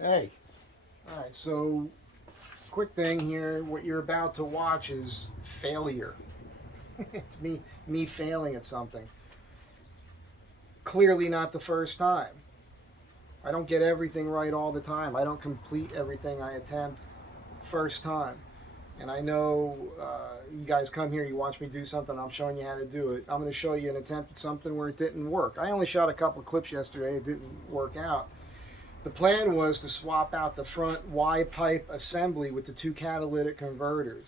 Hey, all right, so quick thing here. What you're about to watch is failure. It's me failing at something. Clearly not the first time. I don't get everything right all the time. I don't complete everything I attempt first time. And I know you guys come here, you watch me do something, I'm showing you how to do it. I'm going to show you an attempt at something where it didn't work. I only shot a couple clips yesterday, it didn't work out. The plan was to swap out the front Y pipe assembly with the two catalytic converters.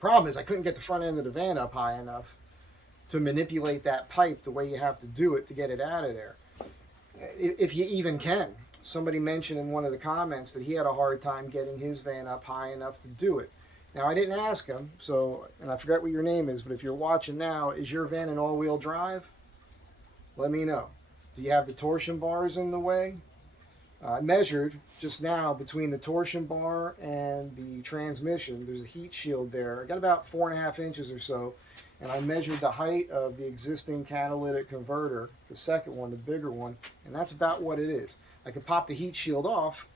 Problem is I couldn't get the front end of the van up high enough to manipulate that pipe the way you have to do it to get it out of there. If you even can. Somebody mentioned in one of the comments that he had a hard time getting his van up high enough to do it. Now, I didn't ask him, so, and I forgot what your name is, but if you're watching now, is your van an all-wheel drive? Let me know. Do you have the torsion bars in the way? I measured just now between the torsion bar and the transmission. There's a heat shield there. I got about 4.5 inches or so, and I measured the height of the existing catalytic converter, the second one, the bigger one, and that's about what it is. I can pop the heat shield off,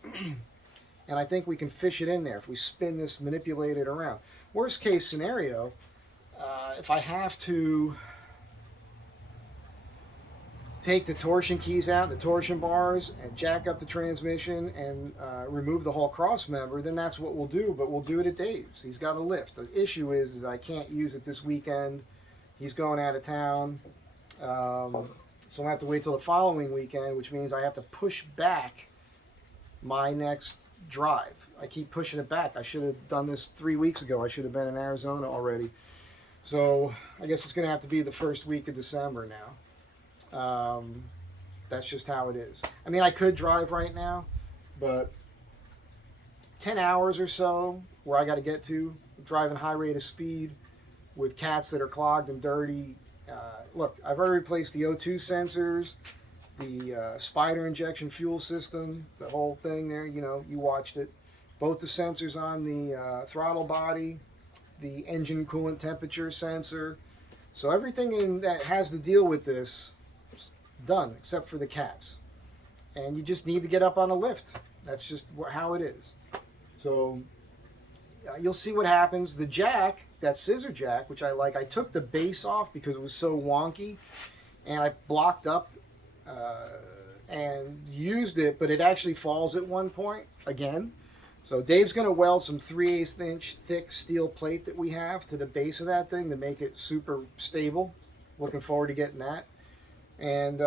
and I think we can fish it in there if we spin this, manipulate it around. Worst case scenario, if I have to take the torsion keys out, the torsion bars, and jack up the transmission and remove the whole cross member, then that's what we'll do, but we'll do it at Dave's. He's got a lift. The issue is I can't use it this weekend. He's going out of town. So I have to wait till the following weekend, which means I have to push back my next drive. I keep pushing it back. I should have done this 3 weeks ago. I should have been in Arizona already. So I guess it's going to have to be the first week of December now. That's just how it is. I mean, I could drive right now, but 10 hours or so where I got to get to, driving high rate of speed with cats that are clogged and dirty. Look, I've already replaced the O2 sensors, the spider injection fuel system, the whole thing there, you know, you watched it. Both the sensors on the throttle body, the engine coolant temperature sensor. So everything that has to deal with this done except for the cats, and you just need to get up on a lift. That's just how it is. So you'll see what happens. The jack, that scissor jack, which I like, I took the base off because it was so wonky, and I blocked up and used it, but it actually falls at one point again. So Dave's going to weld some 3/8 inch thick steel plate that we have to the base of that thing to make it super stable. Looking forward to getting that. And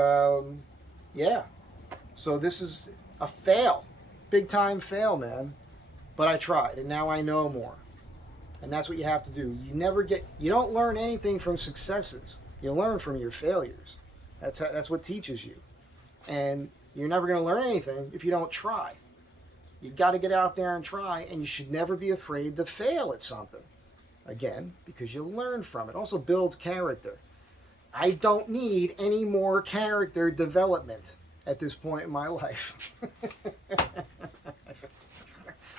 yeah, so this is a fail, big time fail, man. But I tried, and now I know more. And that's what you have to do. You don't learn anything from successes. You learn from your failures. That's what teaches you. And you're never going to learn anything if you don't try. You got to get out there and try, and you should never be afraid to fail at something. Again, because you learn from it. Also builds character. I don't need any more character development at this point in my life.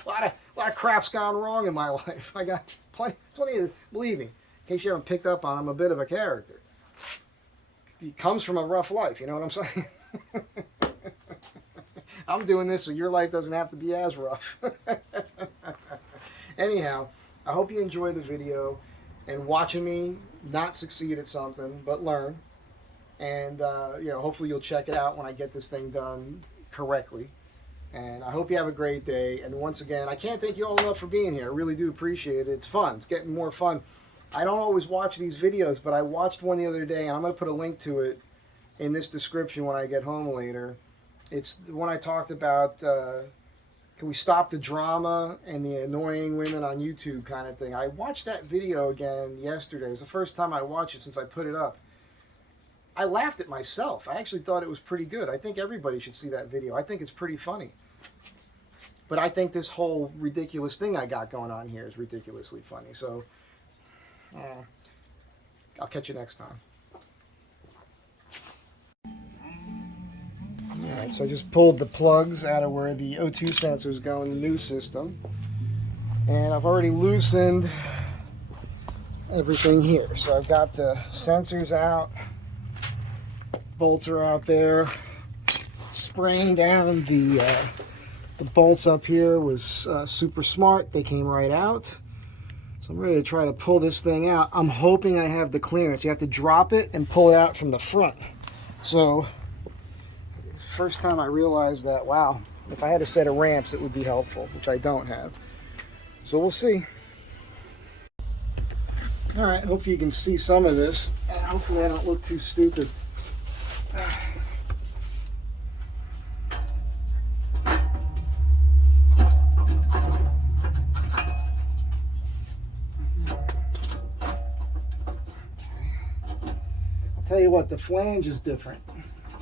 a lot of crap's gone wrong in my life. I got plenty of, believe me, in case you haven't picked up on, I'm a bit of a character. It comes from a rough life, you know what I'm saying? I'm doing this so your life doesn't have to be as rough. Anyhow, I hope you enjoy the video and watching me not succeed at something, but learn. And, you know, hopefully you'll check it out when I get this thing done correctly. And I hope you have a great day. And once again, I can't thank you all enough for being here. I really do appreciate it. It's fun. It's getting more fun. I don't always watch these videos, but I watched one the other day, and I'm going to put a link to it in this description when I get home later. It's the one I talked about, can we stop the drama and the annoying women on YouTube kind of thing. I watched that video again yesterday. It was the first time I watched it since I put it up. I laughed at myself. I actually thought it was pretty good. I think everybody should see that video. I think it's pretty funny. But I think this whole ridiculous thing I got going on here is ridiculously funny. So, I'll catch you next time. Alright, so I just pulled the plugs out of where the O2 sensors go in the new system. And I've already loosened everything here. So I've got the sensors out, bolts are out there, spraying down the The bolts up here was super smart. They came right out. So I'm ready to try to pull this thing out. I'm hoping I have the clearance. You have to drop it and pull it out from the front. So first time I realized that, wow, if I had a set of ramps, it would be helpful, which I don't have. So we'll see. All right, hopefully you can see some of this. And hopefully I don't look too stupid. Tell you what, the flange is different.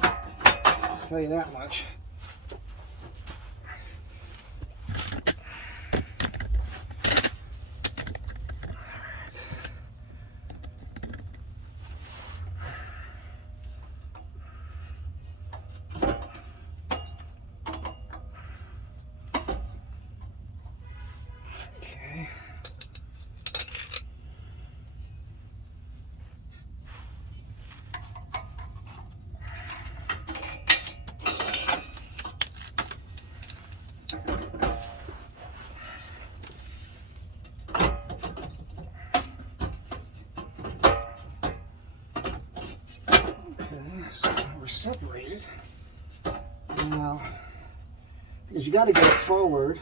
I'll tell you that much. Okay. So we're separated. Now, because you got to get it forward.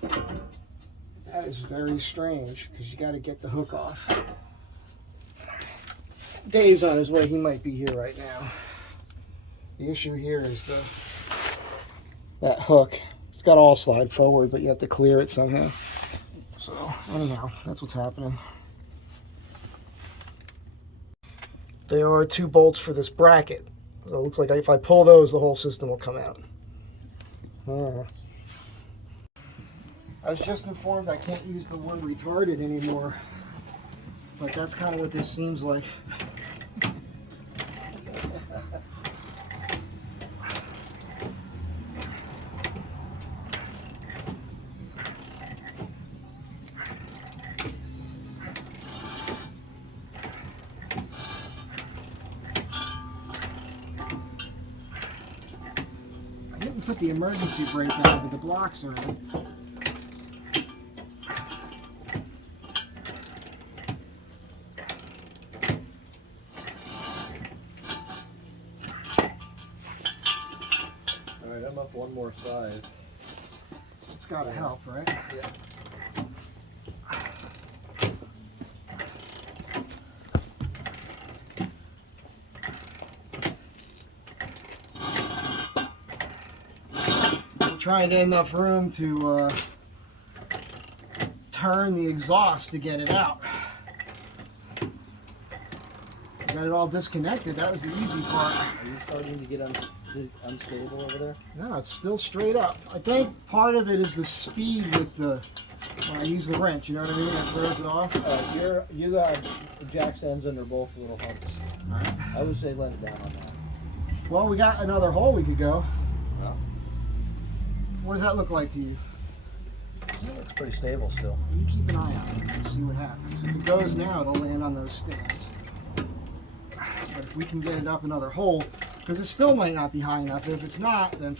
That is very strange because you got to get the hook off. Dave's on his way. He might be here right now. The issue here is that hook. It's got all slide forward, but you have to clear it somehow. So anyhow, that's what's happening. There are 2 bolts for this bracket. So it looks like if I pull those, the whole system will come out. I was just informed I can't use the word retarded anymore. But that's kind of what this seems like. I didn't put the emergency brake on, but the blocks are in. Alright, I'm up one more side. It's got to help, right? Yeah. Trying to get enough room to turn the exhaust to get it out. Got it all disconnected. That was the easy part. Are you starting to get unstable over there? No, it's still straight up. I think part of it is the speed with the when I use the wrench. You know what I mean? That throws it off. You got jack's ends and they're both little humps. All right. I would say let it down on that. Well, we got another hole we could go. Well, What does that look like to you? it looks pretty stable still. You keep an eye on it and see what happens. If it goes now, it'll land on those stands. But if we can get it up another hole, because it still might not be high enough. If it's not, then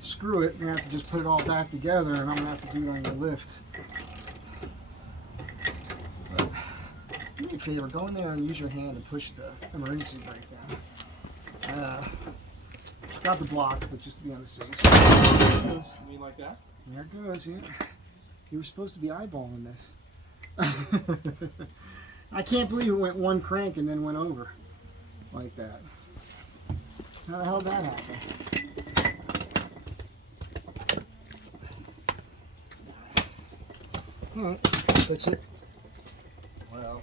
screw it. We're going to have to just put it all back together, and I'm going to have to do it on your lift. But do me a favor, go in there and use your hand and push the emergency brake down. It's got the blocks, but just to be on the safe side. You mean like that? There it goes, yeah. You were supposed to be eyeballing this. I can't believe it went one crank and then went over like that. How the hell did that happen? Alright, that's it. Well,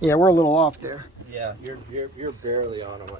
Yeah, we're a little off there. yeah, you're barely on them.